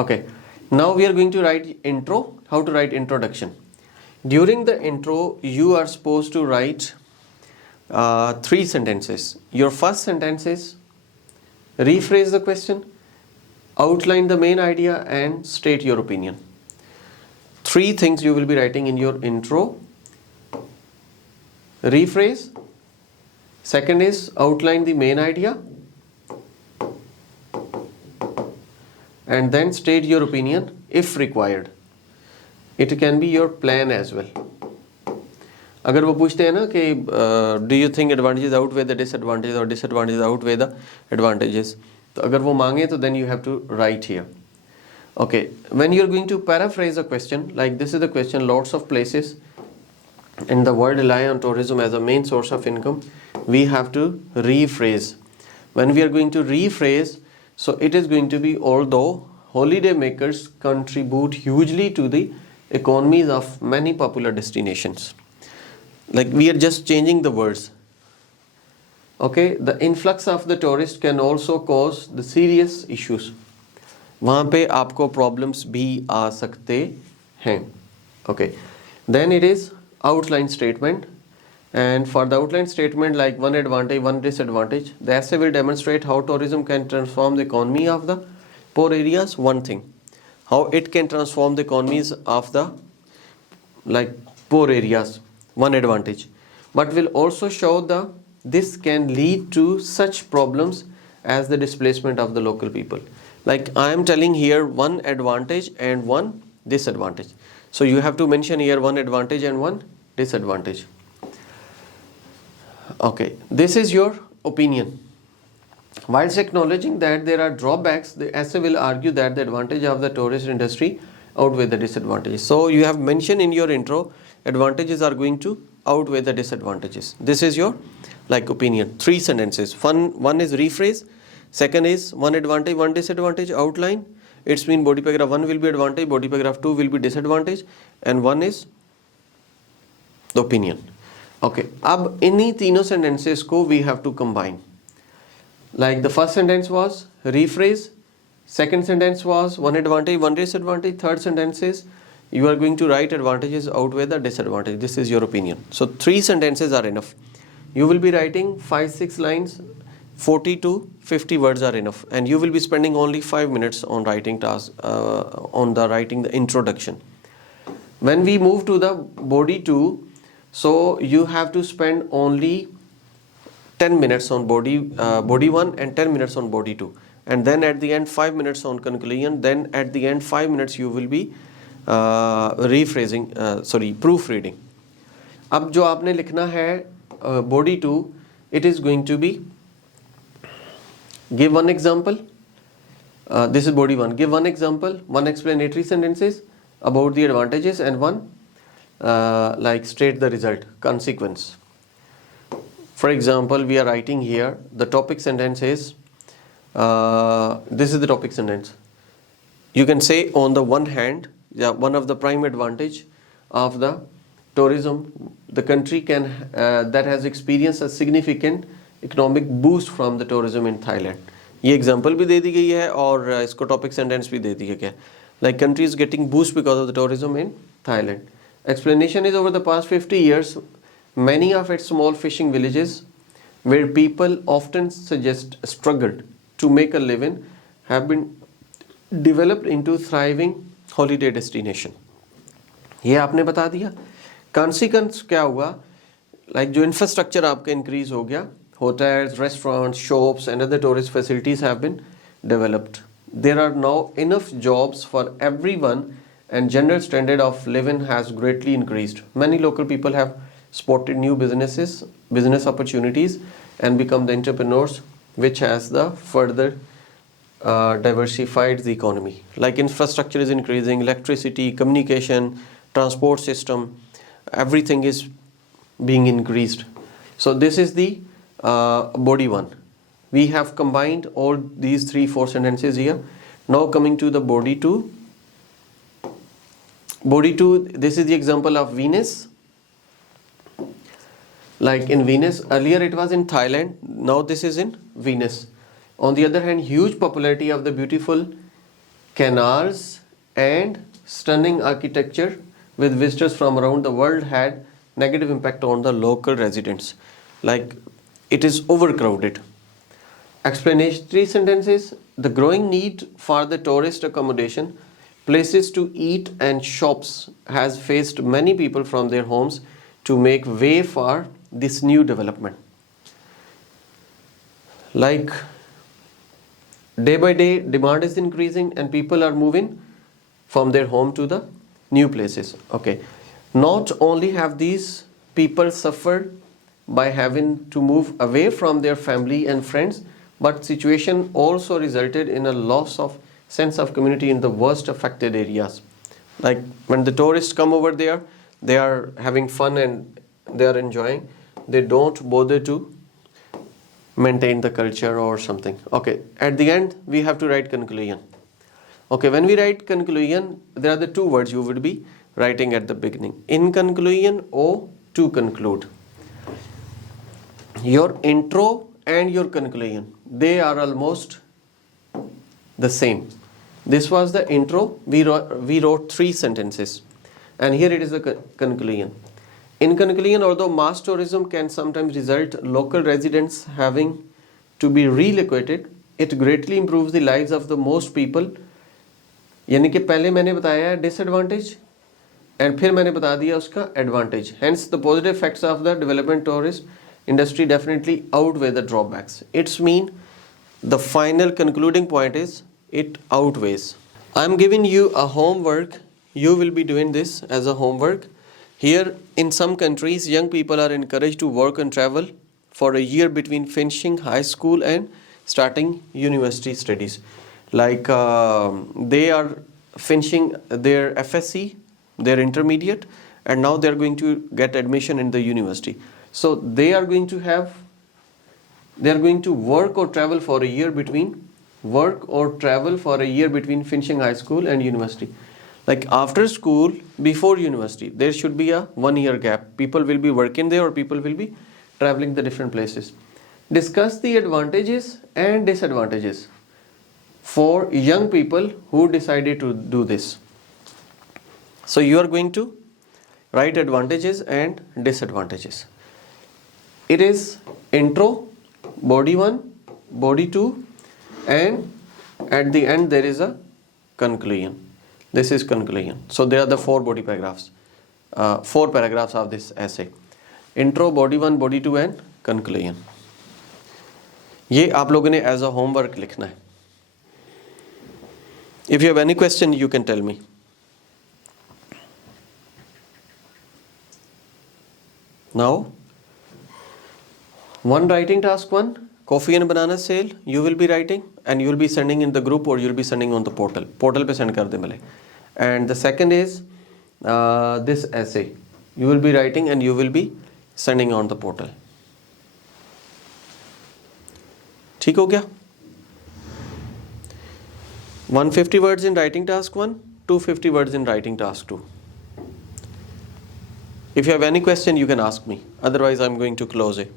Okay, now we are going to write intro. How to write introduction? During the intro, you are supposed to write 3 sentences. Your first sentence is rephrase the question, outline the main idea, and state your opinion. 3 things you will be writing in your intro. Rephrase. Second is outline the main idea. And then state your opinion if required. It can be your plan as well. अगर वो पूछते हैं ना कि do you think advantages outweigh the disadvantages or disadvantages outweigh the advantages, तो अगर वो मांगे तो then you have to write here. Okay, when you are going to paraphrase a question, like this is the question, lots of places in the world rely on tourism as a main source of income, we have to rephrase. When we are going to rephrase, so it is going to be, although holiday makers contribute hugely to the economies of many popular destinations. Like we are just changing the words. Okay, the influx of the tourists can also cause the serious issues. वहाँ पे आपको problems भी आ सकते हैं. Okay, then it is outline statement. And for the outline statement, like one advantage, one disadvantage, the essay will demonstrate how tourism can transform the economy of the poor areas. One thing, how it can transform the economies of the like poor areas. One advantage, but will also show this can lead to such problems as the displacement of the local people. Like I am telling here one advantage and one disadvantage. So you have to mention here one advantage and one disadvantage. Okay, this is your opinion. Whilst acknowledging that there are drawbacks, the essay will argue that the advantage of the tourist industry outweigh the disadvantages. So you have mentioned in your intro, advantages are going to outweigh the disadvantages. This is your like opinion. 3 sentences. One is rephrase. Second is one advantage, one disadvantage, outline. It's mean body paragraph 1 will be advantage, body paragraph 2 will be disadvantage, and 1 is the opinion. Okay, अब इन्हीं तीनों sentences को we have to combine. Like the first sentence was rephrase, second sentence was one advantage, one disadvantage, third sentence is you are going to write advantages outweigh the disadvantage. This is your opinion. So 3 sentences are enough. You will be writing 5-6 lines, 40 to 50 words are enough, and you will be spending only 5 minutes on writing writing the introduction. When we move to the body 2, so you have to spend only 10 minutes on body 1 and 10 minutes on body 2, and then at the end 5 minutes on conclusion. Then at the end 5 minutes you will be proofreading. अब जो आपने लिखना है body 2, it is going to be give one example. This is body 1. Give one example, one explanatory sentences about the advantages, and one like state the result, consequence. For example, we are writing here the topic sentence is this is the topic sentence. You can say on the one hand, one of the prime advantage of the tourism, the country can that has experienced a significant economic boost from the tourism in Thailand. ये example भी दे दी गई है और इसको topic sentence भी दे दिया गया. Like country is getting boost because of the tourism in Thailand. Explanation is over the past 50 years, many of its small fishing villages where people often struggled to make a living have been developed into thriving holiday destination. ये आपने बता दिया. Consequence क्या हुआ? Like जो infrastructure आपका increase हो गया, hotels, restaurants, shops and other tourist facilities have been developed. There are now enough jobs for everyone and general standard of living has greatly increased. Many local people have spotted new business opportunities and become the entrepreneurs, which has the further diversified the economy. Like infrastructure is increasing, electricity, communication, transport system, everything is being increased. So this is the body 1. We have combined all these 3-4 sentences here. Now coming to the body 2. Body 2, this is the example of Venus. Like in Venus, earlier it was in Thailand, now this is in Venus. On the other hand, huge popularity of the beautiful canals and stunning architecture with visitors from around the world had negative impact on the local residents. Like, it is overcrowded. Explanatory sentences: the growing need for the tourist accommodation, places to eat and shops has faced many people from their homes to make way for this new development. Like, day by day demand is increasing and people are moving from their home to the new places. Okay, not only have these people suffered by having to move away from their family and friends, but situation also resulted in a loss of sense of community in the worst affected areas. Like, when the tourists come over there, they are having fun and they are enjoying. They don't bother to maintain the culture or something. Okay, at the end we have to write conclusion. Okay, when we write conclusion, there are the two words you would be writing at the beginning: in conclusion or to conclude. Your intro and your conclusion, they are almost the same. This was the intro. We wrote 3 sentences, and here it is the conclusion. In conclusion, although mass tourism can sometimes result local residents having to be relocated, it greatly improves the lives of the most people. यानी कि पहले मैंने बताया disadvantage and फिर मैंने बता दिया उसका advantage. Hence the positive effects of the development tourist industry definitely outweigh the drawbacks. It's mean the final concluding point is it outweighs. I'm giving you a homework. You will be doing this as a homework. Here in some countries, young people are encouraged to work and travel for a year between finishing high school and starting university studies. Like they are finishing their FSC, their intermediate, and now they are going to get admission in the university. So they are going to work or travel for a year between finishing high school and university. Like after school, before university, there should be a 1 year gap. People will be working there or people will be traveling the different places. Discuss the advantages and disadvantages for young people who decided to do this. So you are going to write advantages and disadvantages. It is intro, body 1, body 2, and at the end there is a conclusion. This is conclusion. So there are the 4 body paragraphs, 4 paragraphs of this essay. Intro, body 1, body 2 and conclusion. ये आप लोगों ने as a homework लिखना है. If you have any question, you can tell me. Now, one writing task 1, coffee and banana sale, you will be writing and you will be sending in the group or you will be sending on the portal. Portal पे send कर दे मिले. And the second is this essay. You will be writing and you will be sending on the portal. ठीक हो गया? 150 words in writing task 1, 250 words in writing task 2. If you have any question, you can ask me. Otherwise, I'm going to close it.